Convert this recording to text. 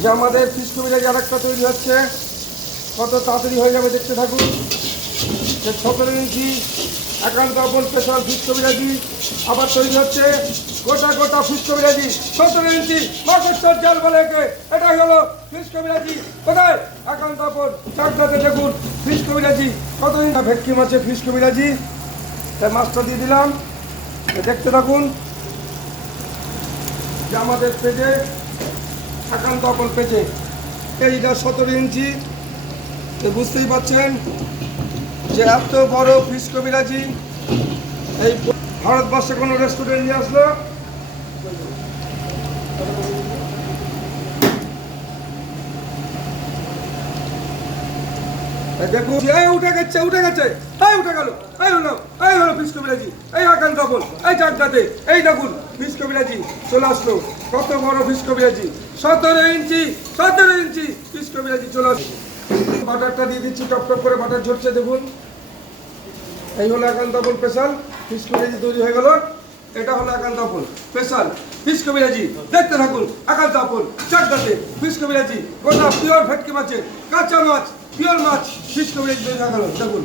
যে আমাদের ফিশ কবিরাজি আরেকটা তৈরি হচ্ছে, কত তাড়াতাড়ি হয়ে যাবে দেখতে থাকুন। যে 17 ইঞ্চি একান্ত আপন স্পেশাল ফিশ কবিরাজি আবার তৈরি হচ্ছে, গোটা গোটা ফিশ কবিরাজি 17 ইঞ্চি মার্কেট জাল বলে একে। এটাই হলো ফিশ কবিরাজি। কোথায়? একান্ত আপন চাকদাতে দেখুন ফিশ কবিরাজি কত ইঞ্চি ভেটকি মাছের ফিশ কবিরাজি। তাই মাছটা দিয়ে দিলাম, দেখতে থাকুন। যে আমাদের পেজে একান্ত আপন পেজে এইটা 17 ইঞ্চি, তো বুঝতেই পারছেন যে এত বড় ফিশ কবিরাজি এই ভারতবর্ষে কোনো রেস্টুরেন্ট নিয়ে আসলো। দেখুন উঠে গেছে উঠে গেছে, এই উঠে গেল, এই হলো ফিশ কবিরাজি, এই আকান্ত আপন, এই চারটাতে, এই দেখুন ফিশ কবিরাজি চলে আসলো। কত বড় ফিশ কবিরাজি, 17 ইঞ্চি, 17 ইঞ্চি ফিশ কবিরাজি চলে আসলো। বাটারটা দিয়ে দিচ্ছি, টপ টপ করে বাটার ঝরছে দেখুন। এই হলো একান্ত আপন স্পেশাল ফিশ কবিরাজি তৈরি হয়ে গেল। এটা হলো একান্ত আপন স্পেশাল ফিশ কবিরাজি, দেখতে থাকুন। একান্ত আপন চারটাতে ফিশ কবিরাজি, গোটা পিওর ভেটকি মাছের কাঁচা মাছ, পিওর মাছ ফিশ কবিরাজি তৈরি হয়ে গেল দেখুন।